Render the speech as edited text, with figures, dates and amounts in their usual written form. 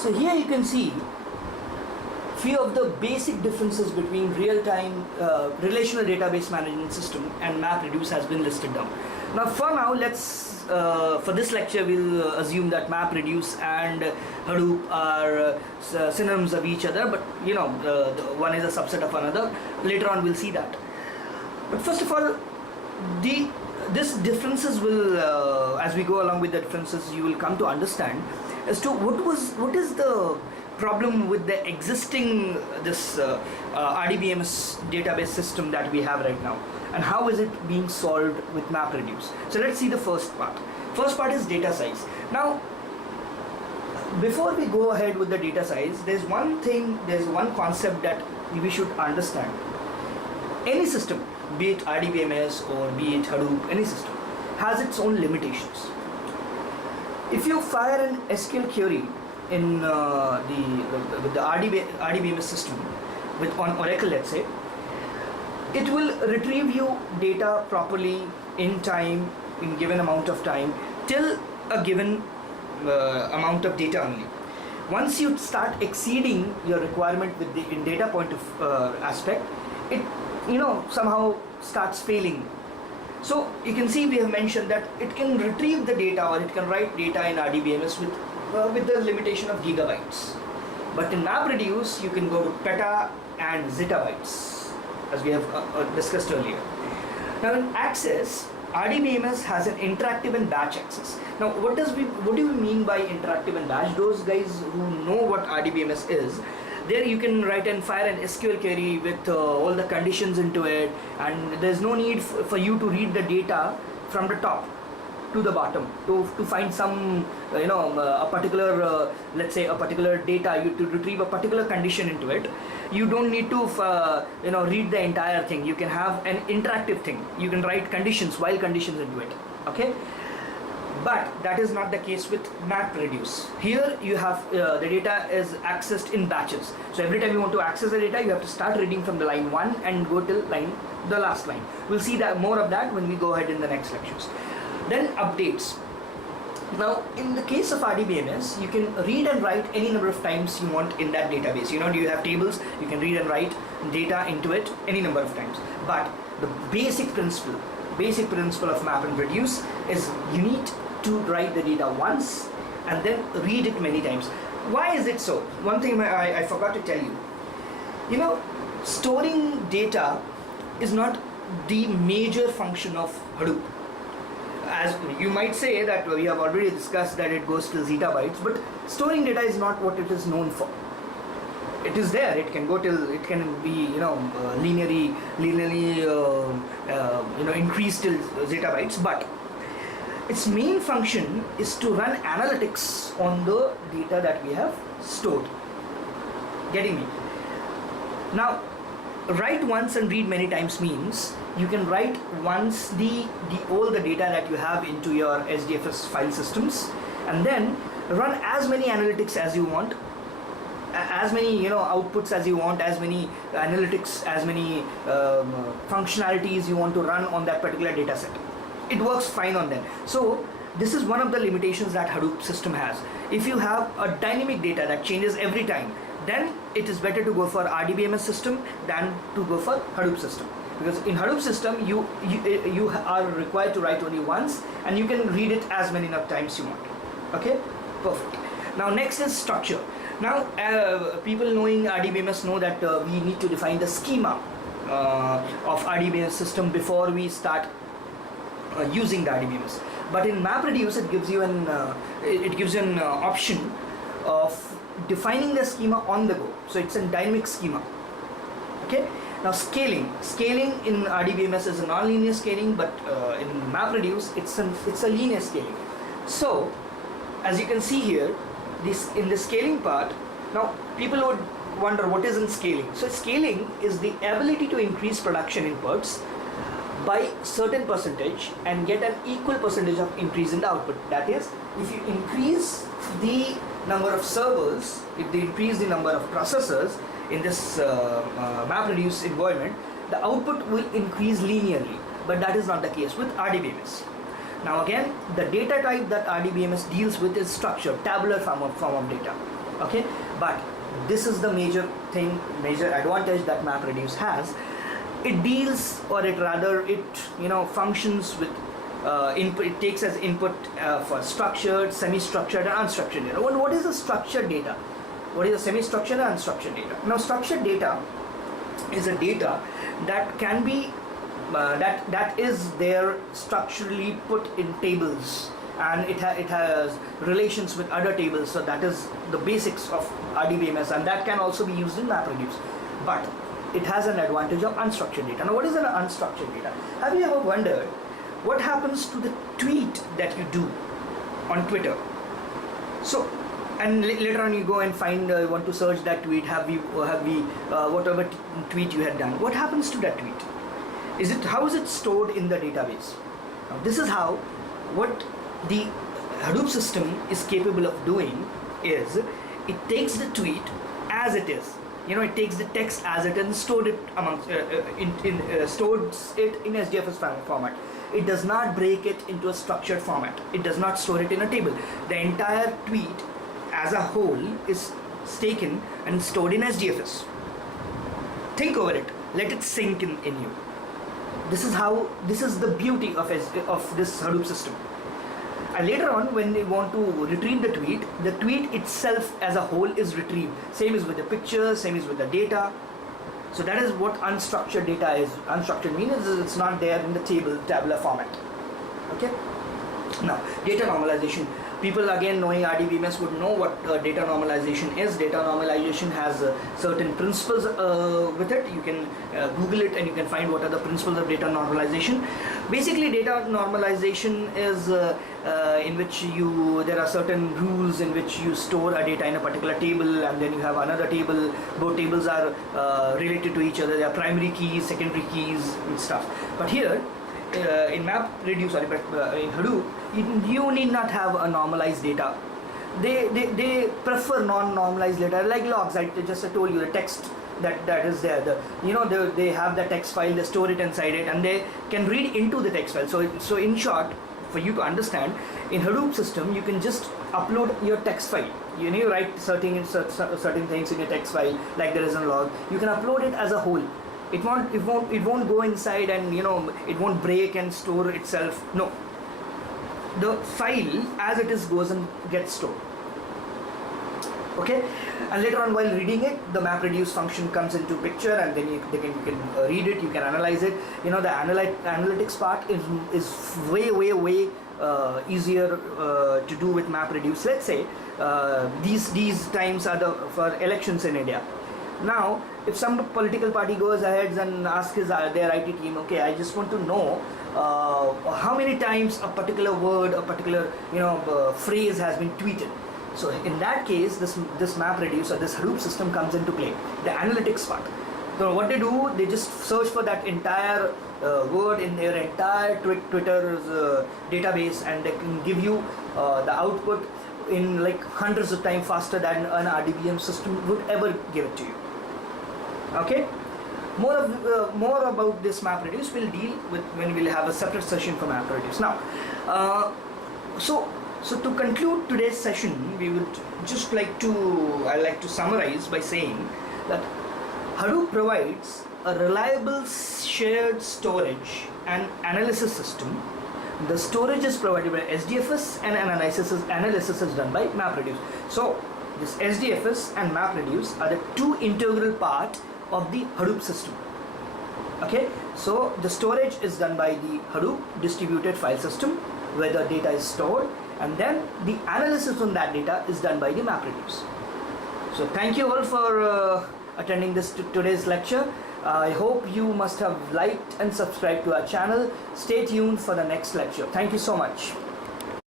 So here you can see few of the basic differences between real-time relational database management system and MapReduce has been listed down. Now for now, let's for this lecture we'll assume that MapReduce and Hadoop are synonyms of each other, but you know, the one is a subset of another. Later on we'll see that. But first of all, these differences will, as we go along with the differences, you will come to understand as to what is the problem with the existing this RDBMS database system that we have right now, and how is it being solved with MapReduce. So let's see the first part. First part is data size. Now before we go ahead with the data size, there's one concept that we should understand. Any system, be it RDBMS or be it Hadoop, any system has its own limitations. If you fire an SQL query in with the RDBMS system on Oracle, let's say, it will retrieve you data properly in time, in given amount of time, till a given amount of data only. Once you start exceeding your requirement with the in data point of aspect, it somehow starts failing. So you can see we have mentioned that it can retrieve the data or it can write data in RDBMS with the limitation of gigabytes. But in MapReduce, you can go to peta and zettabytes, as we have discussed earlier. Now in access, RDBMS has an interactive and batch access. Now what do we mean by interactive and batch? Those guys who know what RDBMS is, there you can write and fire an SQL query with all the conditions into it, and there's no need for you to read the data from the top to the bottom to find some a particular let's say a particular data, you to retrieve a particular condition into it. You don't need to read the entire thing. You can have an interactive thing. You can write conditions, while conditions into it. Okay, but that is not the case with MapReduce. Here you have the data is accessed in batches. So every time you want to access the data, you have to start reading from the line 1 and go till the last line. We'll see that more of that when we go ahead in the next lectures. Then updates. Now in the case of RDBMS, you can read and write any number of times you want in that database. You have tables, you can read and write data into it any number of times. But the basic principle of MapReduce is you need to write the data once and then read it many times. Why is it so? One thing I forgot to tell you. Storing data is not the major function of Hadoop. As you might say that we have already discussed that it goes to zettabytes, but storing data is not what it is known for. It is there. It can go till, it can be linearly increased till zettabytes, but its main function is to run analytics on the data that we have stored. Getting me? Now, write once and read many times means you can write once all the data that you have into your SDFS file systems, and then run as many analytics as you want, as many outputs as you want, as many analytics, as many functionalities you want to run on that particular data set. It works fine on them. So this is one of the limitations that Hadoop system has. If you have a dynamic data that changes every time, then it is better to go for RDBMS system than to go for Hadoop system, because in Hadoop system you are required to write only once and you can read it as many enough times you want. Okay, perfect. Now next is structure. Now people knowing RDBMS know that we need to define the schema of RDBMS system before we start using the RDBMS. But in MapReduce it gives you an option of defining the schema on the go. So it's a dynamic schema. Okay. Now scaling in RDBMS is a non-linear scaling, but in MapReduce it's a linear scaling. So as you can see here, in the scaling part, now people would wonder what is in scaling. So scaling is the ability to increase production inputs by certain percentage and get an equal percentage of increase in the output. That is, if you increase the number of servers, if they increase the number of processors in this MapReduce environment, the output will increase linearly, but that is not the case with RDBMS. Now again, the data type that RDBMS deals with is structured, tabular form of data. Okay, but this is the major advantage that MapReduce has. It deals, or it rather, it functions with input. It takes as input for structured, semi-structured, and unstructured data. What is a structured data? What is a semi-structured and unstructured data? Now, structured data is a data that can be that is there structurally put in tables, and it has relations with other tables. So that is the basics of RDBMS, and that can also be used in MapReduce. But it has an advantage of unstructured data. Now, what is an unstructured data? Have you ever wondered what happens to the tweet that you do on Twitter? So, and later on you go and find, want to search that tweet, whatever tweet you had done. What happens to that tweet? How is it stored in the database? Now, this is how, what the Hadoop system is capable of doing is, it takes the tweet as it is. It takes the text as it is and stores it in SDFS format. It does not break it into a structured format. It does not store it in a table. The entire tweet as a whole is taken and stored in SDFS. Think over it. Let it sink in you. This is the beauty of this Hadoop system. And later on, when they want to retrieve the tweet itself as a whole is retrieved. Same is with the pictures, same is with the data. So that is what unstructured data is. Unstructured means it's not there in the tabular format. Okay. Now, data normalization. People, again, knowing RDBMS would know what data normalization is. Data normalization has certain principles with it. You can Google it and you can find what are the principles of data normalization. Basically, data normalization is in which there are certain rules in which you store a data in a particular table, and then you have another table. Both tables are related to each other. They are primary keys, secondary keys, and stuff. But here, in MapReduce, in Hadoop, you need not have a normalized data. They prefer non-normalized data, like logs. I told you the text that is there. They have the text file, they store it inside it, and they can read into the text file. So in short, for you to understand, in Hadoop system, you can just upload your text file. You write certain things in your text file, like there is a log. You can upload it as a whole. It won't go inside and it won't break and store itself. No, the file as it is goes and gets stored. Okay, and later on, while reading it, the MapReduce function comes into picture, and then you can read it, you can analyze it. The analytics part is way easier to do with MapReduce. Let's say these times are for elections in India. Now, if some political party goes ahead and asks their IT team, okay, I just want to know how many times a particular word, a particular phrase has been tweeted. So in that case, this MapReduce or this Hadoop system comes into play, the analytics part. So what they do, they just search for that entire word in their entire Twitter's database, and they can give you the output in like hundreds of times faster than an RDBM system would ever give it to you. Okay, more about this MapReduce we'll deal with when we'll have a separate session for MapReduce. Now, so to conclude today's session, we would just I'd like to summarize by saying that Hadoop provides a reliable shared storage and analysis system. The storage is provided by SDFS, and analysis is done by MapReduce. So this SDFS and MapReduce are the two integral parts of the Hadoop system. Okay, so the storage is done by the Hadoop distributed file system, where the data is stored, and then the analysis on that data is done by the MapReduce. So thank you all for attending today's lecture. I hope you must have liked and subscribed to our channel. Stay tuned for the next lecture. Thank you so much.